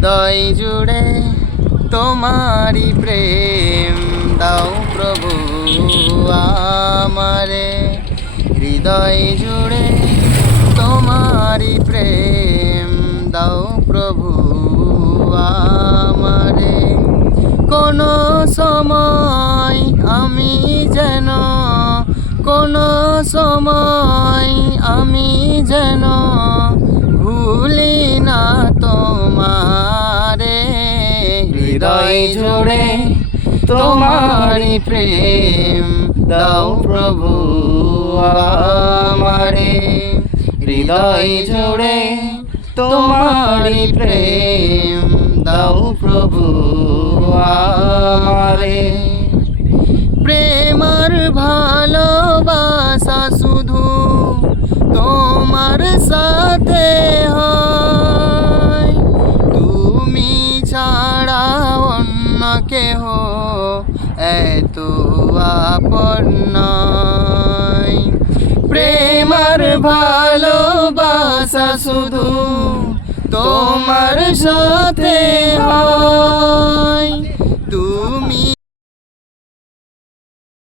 হৃদয় জুড়ে তোমারি প্রেম দাও প্রভু আমারে। হৃদয় জুড়ে তোমারি প্রেম দাও প্রভু আমারে। কোনো সময় আমি যেন, কোনো সময় আমি যেন ভুলি না তোমারে। হৃদয় জুড়ে তোমারি প্রেম দাও প্রভু আমারে। হৃদয় জুড়ে তোমারি প্রেম দাও প্রভু আমারে। প্রেমার ভালোবাসা শুধু তোমার সাথে হয়, তুমি ছাড়া অন্য কেহ এত আপন নয়। প্রেমার ভালোবাসা শুধু তোমার সাথে হয়।